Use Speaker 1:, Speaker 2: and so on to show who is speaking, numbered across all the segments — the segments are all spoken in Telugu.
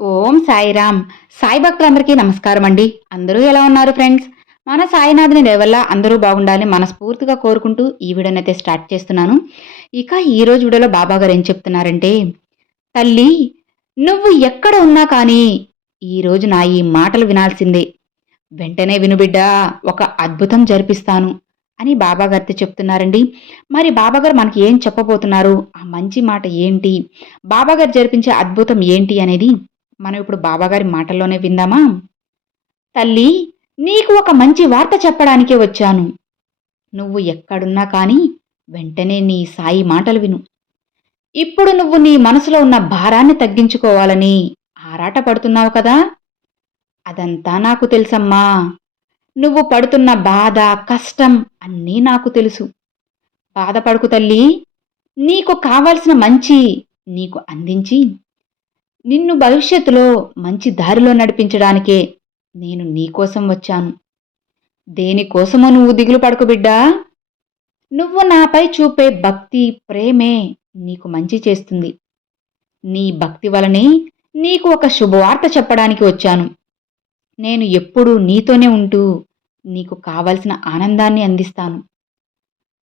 Speaker 1: ఓం సాయిరామ్. సాయి భక్తులందరికీ నమస్కారం అండి. అందరూ ఎలా ఉన్నారు ఫ్రెండ్స్? మన సాయినాథుని వల్ల అందరూ బాగుండాలని మనస్ఫూర్తిగా కోరుకుంటూ ఈ వీడియోని అయితే స్టార్ట్ చేస్తున్నాను. ఇక ఈ రోజు వీడియోలో బాబా గారు ఏం చెప్తున్నారంటే తల్లి నువ్వు ఎక్కడ ఉన్నా కానీ ఈ రోజు నా ఈ మాటలు వినాల్సిందే. వెంటనే వినుబిడ్డా ఒక అద్భుతం జరిపిస్తాను అని బాబా గారితో చెప్తున్నారండి. మరి బాబాగారు మనకి ఏం చెప్పబోతున్నారు? ఆ మంచి మాట ఏంటి? బాబాగారు జరిపించే అద్భుతం ఏంటి అనేది మనం ఇప్పుడు బాబాగారి మాటల్లోనే విందామా? తల్లి నీకు ఒక మంచి వార్త చెప్పడానికే వచ్చాను. నువ్వు ఎక్కడున్నా కానీ వెంటనే నీ సాయి మాటలు విను. ఇప్పుడు నువ్వు నీ మనసులో ఉన్న భారాన్ని తగ్గించుకోవాలని ఆరాట పడుతున్నావు కదా? అదంతా నాకు తెలుసమ్మా. నువ్వు పడుతున్న బాధ కష్టం అన్నీ నాకు తెలుసు. బాధపడుకు తల్లి నీకు కావాల్సిన మంచి నీకు అందించి నిన్ను భవిష్యత్తులో మంచి దారిలో నడిపించడానికే నేను నీకోసం వచ్చాను. దేనికోసమో నువ్వు దిగులు పడకు బిడ్డా. నువ్వు నాపై చూపే భక్తి ప్రేమే నీకు మంచి చేస్తుంది. నీ భక్తి వలనే నీకు ఒక శుభవార్త చెప్పడానికి వచ్చాను. నేను ఎప్పుడూ నీతోనే ఉంటూ నీకు కావలసిన ఆనందాన్ని అందిస్తాను.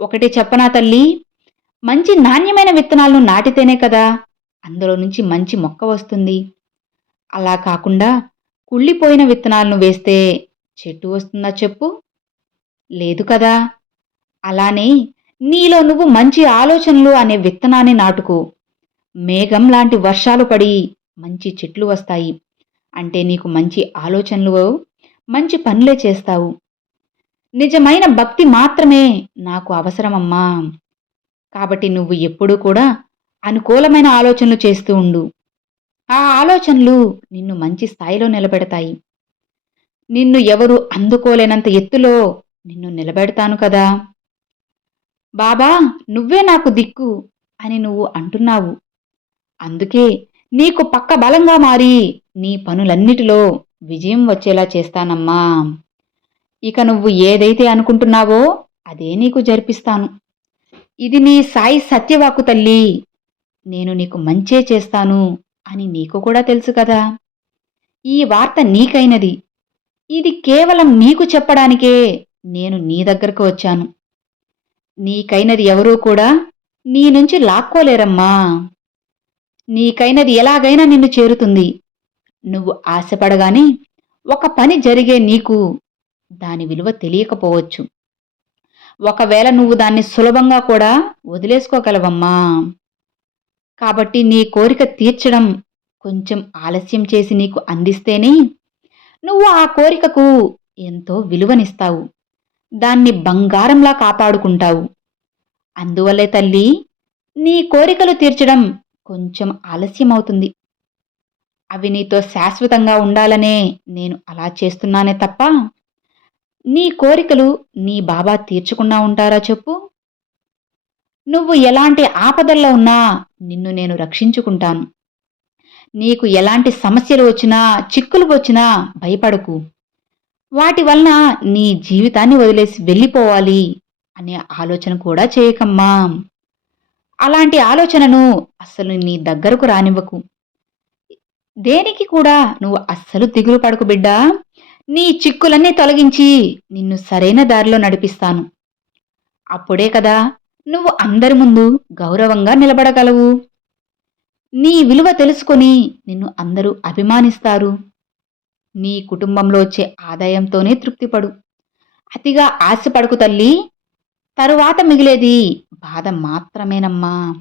Speaker 1: ఒకటి చెప్పనా తల్లి? మంచి నాణ్యమైన విత్తనాలను నాటితేనే కదా అందులో నుంచి మంచి మొక్క వస్తుంది. అలా కాకుండా కుళ్ళిపోయిన విత్తనాలను వేస్తే చెట్టు వస్తుందా చెప్పు? లేదు కదా. అలానే నీలో నువ్వు మంచి ఆలోచనలు అనే విత్తనాన్ని నాటుకు. మేఘం లాంటి వర్షాలు పడి మంచి చెట్లు వస్తాయి. అంటే నీకు మంచి ఆలోచనలు మంచి పనులే చేస్తావు. నిజమైన భక్తి మాత్రమే నాకు అవసరమమ్మా. కాబట్టి నువ్వు ఎప్పుడూ కూడా అనుకూలమైన ఆలోచనలు చేస్తూ ఉండు. ఆ ఆలోచనలు నిన్ను మంచి స్థాయిలో నిలబెడతాయి. నిన్ను ఎవరు అందుకోలేనంత ఎత్తులో నిన్ను నిలబెడతాను కదా. బాబా నువ్వే నాకు దిక్కు అని నువ్వు అంటున్నావు. అందుకే నీకు పక్క బలంగా మారి నీ పనులన్నిటిలో విజయం వచ్చేలా చేస్తానమ్మా. ఇక నువ్వు ఏదైతే అనుకుంటున్నావో అదే నీకు జరిపిస్తాను. ఇది నీ సాయి సత్యవాకు తల్లి. నేను నీకు మంచే చేస్తాను అని నీకు కూడా తెలుసు కదా. ఈ వార్త నీకైనది. ఇది కేవలం నీకు చెప్పడానికే నేను నీ దగ్గరకు వచ్చాను. నీకైనది ఎవరూ కూడా నీ నుంచి లాక్కోలేరమ్మా. నీకైనది ఎలాగైనా నిన్ను చేరుతుంది. నువ్వు ఆశపడగానే ఒక పని జరిగే నీకు దాని విలువ తెలియకపోవచ్చు. ఒకవేళ నువ్వు దాన్ని సులభంగా కూడా వదిలేసుకోగలవమ్మా. కాబట్టి నీ కోరిక తీర్చడం కొంచెం ఆలస్యం చేసి నీకు అందిస్తేనే నువ్వు ఆ కోరికకు ఎంతో విలువనిస్తావు. దాన్ని బంగారంలా కాపాడుకుంటావు. అందువల్లే తల్లి నీ కోరికలు తీర్చడం కొంచెం ఆలస్యం అవుతుంది అవి నీతో శాశ్వతంగా ఉండాలనే నేను అలా చేస్తున్నానే తప్ప నీ కోరికలు నీ బాబా తీర్చకుండా ఉంటారా చెప్పు? నువ్వు ఎలాంటి ఆపదల్లో ఉన్నా నిన్ను నేను రక్షించుకుంటాను. నీకు ఎలాంటి సమస్యలు వచ్చినా చిక్కులు వచ్చినా భయపడకు. వాటి వలన నీ జీవితాన్ని వదిలేసి వెళ్ళిపోవాలి అనే ఆలోచన కూడా చేయకమ్మా. అలాంటి ఆలోచనను అస్సలు నీ దగ్గరకు రానివ్వకు. దేనికి కూడా నువ్వు అస్సలు దిగులు పడకు బిడ్డా. నీ చిక్కులన్నీ తొలగించి నిన్ను సరైన దారిలో నడిపిస్తాను. అప్పుడే కదా నువ్వు అందరి ముందు గౌరవంగా నిలబడగలవు. నీ విలువ తెలుసుకొని నిన్ను అందరూ అభిమానిస్తారు. నీ కుటుంబంలో వచ్చే ఆదాయంతోనే తృప్తిపడు. అతిగా ఆశపడకు తల్లి. తరువాత మిగిలేది బాధ మాత్రమేనమ్మా.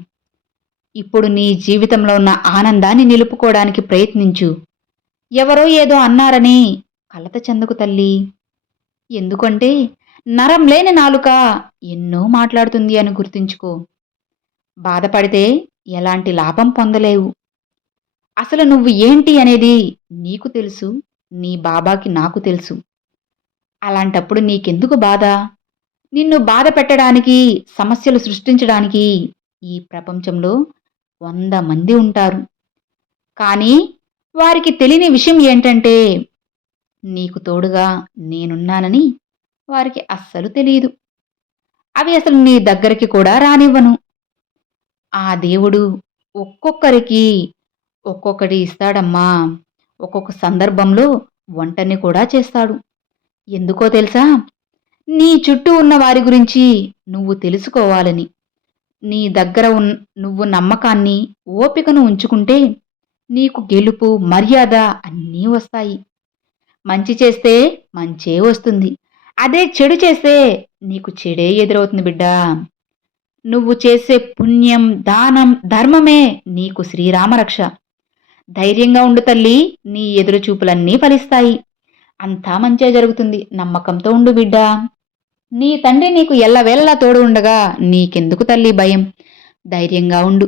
Speaker 1: ఇప్పుడు నీ జీవితంలో ఉన్న ఆనందాన్ని నిలుపుకోవడానికి ప్రయత్నించు. ఎవరో ఏదో అన్నారని కలత చెందకు తల్లి. ఎందుకంటే నరం లేని నాలుక ఎన్నో మాట్లాడుతుంది అని గుర్తుంచుకో. బాధపడితే ఎలాంటి లాభం పొందలేవు. అసలు నువ్వు ఏంటి అనేది నీకు తెలుసు నీ బాబాకి నాకు తెలుసు. అలాంటప్పుడు నీకెందుకు బాధ? నిన్ను బాధ పెట్టడానికి సమస్యలు సృష్టించడానికి ఈ ప్రపంచంలో వంద మంది ఉంటారు. కానీ వారికి తెలియని విషయం ఏంటంటే నీకు తోడుగా నేనున్నానని వారికి అస్సలు తెలియదు అవి అసలు నీ దగ్గరికి కూడా రానివ్వను. ఆ దేవుడు ఒక్కొక్కరికి ఒక్కొక్కటి ఇస్తాడమ్మా. ఒక్కొక్క సందర్భంలో వంటని కూడా చేస్తాడు. ఎందుకో తెలుసా? నీ చుట్టూ ఉన్న వారి గురించి నువ్వు తెలుసుకోవాలని. నీ దగ్గర ఉన్ నువ్వు నమ్మకాన్ని ఓపికను ఉంచుకుంటే నీకు గెలుపు మర్యాద అన్నీ వస్తాయి. మంచి చేస్తే మంచే వస్తుంది. అదే చెడు చేస్తే నీకు చెడే ఎదురవుతుంది బిడ్డా. నువ్వు చేసే పుణ్యం దానం ధర్మమే నీకు శ్రీరామరక్ష. ధైర్యంగా ఉండు తల్లి నీ ఎదురు చూపులన్నీ ఫలిస్తాయి. అంతా మంచిగా జరుగుతుంది. నమ్మకంతో ఉండు బిడ్డా. నీ తండ్రి నీకు ఎల్లవేళలా తోడు ఉండగా నీకెందుకు తల్లి భయం? ధైర్యంగా ఉండు.